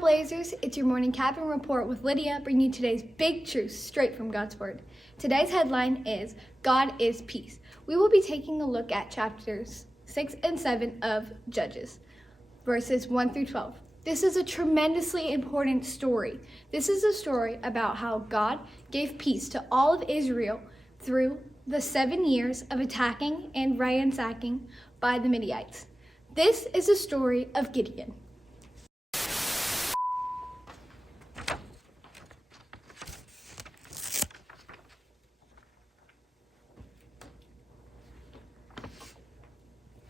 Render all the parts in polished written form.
Trailblazers, it's your morning cabin report with Lydia, bringing you today's big truths straight from God's Word. Today's headline is, God is Peace. We will be taking a look at chapters 6 and 7 of Judges, verses 1 through 12. This is a tremendously important story. This is a story about how God gave peace to all of Israel through the 7 years of attacking and ransacking by the Midianites. This is the story of Gideon.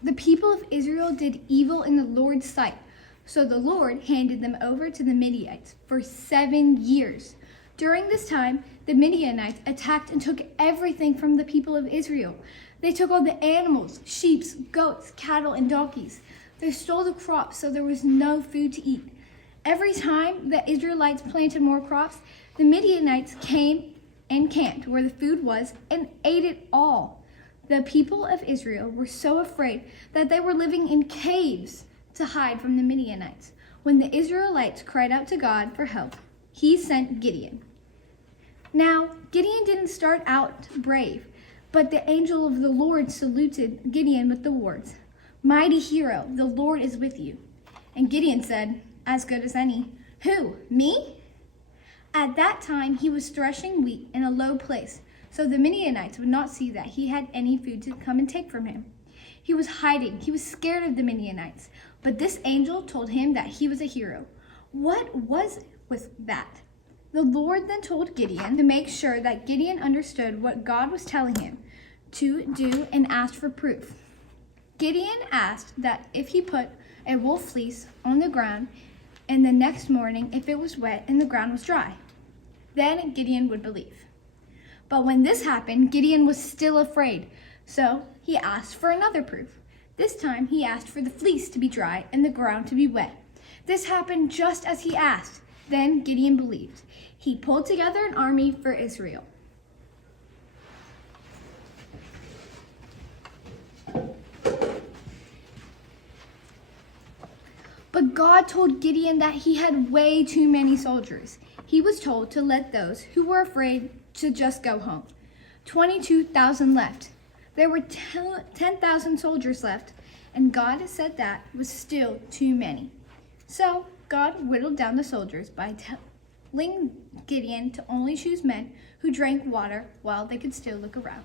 The people of Israel did evil in the Lord's sight, so the Lord handed them over to the Midianites for 7 years. During this time, the Midianites attacked and took everything from the people of Israel. They took all the animals, sheep, goats, cattle, and donkeys. They stole the crops so there was no food to eat. Every time the Israelites planted more crops, the Midianites came and camped where the food was and ate it all. The people of Israel were so afraid that they were living in caves to hide from the Midianites. When the Israelites cried out to God for help, he sent Gideon. Now, Gideon didn't start out brave, but the angel of the Lord saluted Gideon with the words, "Mighty hero, the Lord is with you." And Gideon said, "As good as any." "Who, me?" At that time, he was threshing wheat in a low place, so the Midianites would not see that he had any food to come and take from him. He was hiding. He was scared of the Midianites, but this angel told him that he was a hero. What was with that? The Lord then told Gideon to make sure that Gideon understood what God was telling him to do and asked for proof. Gideon asked that if he put a wool fleece on the ground and the next morning if it was wet and the ground was dry, then Gideon would believe. But when this happened, Gideon was still afraid, so he asked for another proof. This time he asked for the fleece to be dry and the ground to be wet. This happened just as he asked. Then Gideon believed. He pulled together an army for Israel. But God told Gideon that he had way too many soldiers. He was told to let those who were afraid to just go home. 22,000 left. There were 10,000 soldiers left, and God said that was still too many. So God whittled down the soldiers by telling Gideon to only choose men who drank water while they could still look around.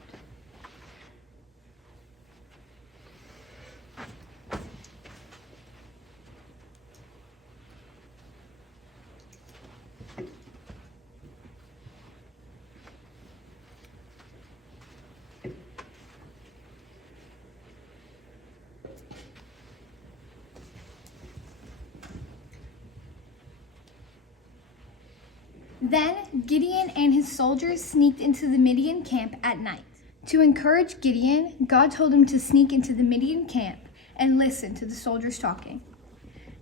Then Gideon and his soldiers sneaked into the Midian camp at night. To encourage Gideon, God told him to sneak into the Midian camp and listen to the soldiers talking.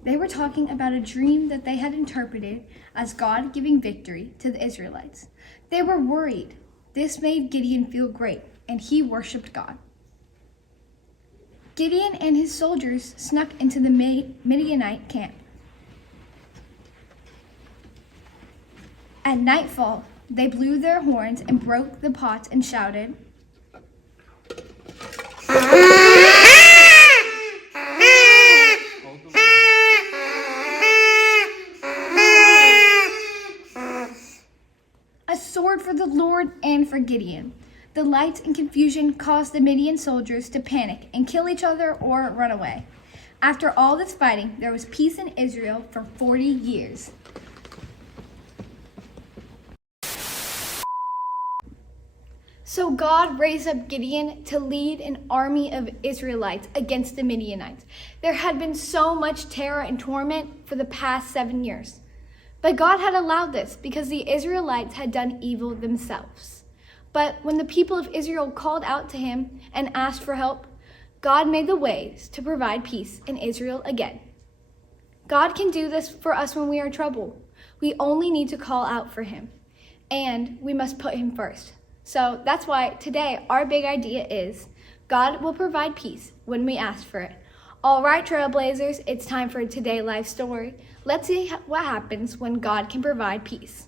They were talking about a dream that they had interpreted as God giving victory to the Israelites. They were worried. This made Gideon feel great, and he worshiped God. Gideon and his soldiers snuck into the Midianite camp. At nightfall, they blew their horns and broke the pots and shouted, "A sword for the Lord and for Gideon." The lights and confusion caused the Midian soldiers to panic and kill each other or run away. After all this fighting, there was peace in Israel for 40 years. So God raised up Gideon to lead an army of Israelites against the Midianites. There had been so much terror and torment for the past 7 years. But God had allowed this because the Israelites had done evil themselves. But when the people of Israel called out to him and asked for help, God made the ways to provide peace in Israel again. God can do this for us when we are in trouble. We only need to call out for him, and we must put him first. So that's why today our big idea is God will provide peace when we ask for it. All right, Trailblazers, it's time for a Today Life story. Let's see what happens when God can provide peace.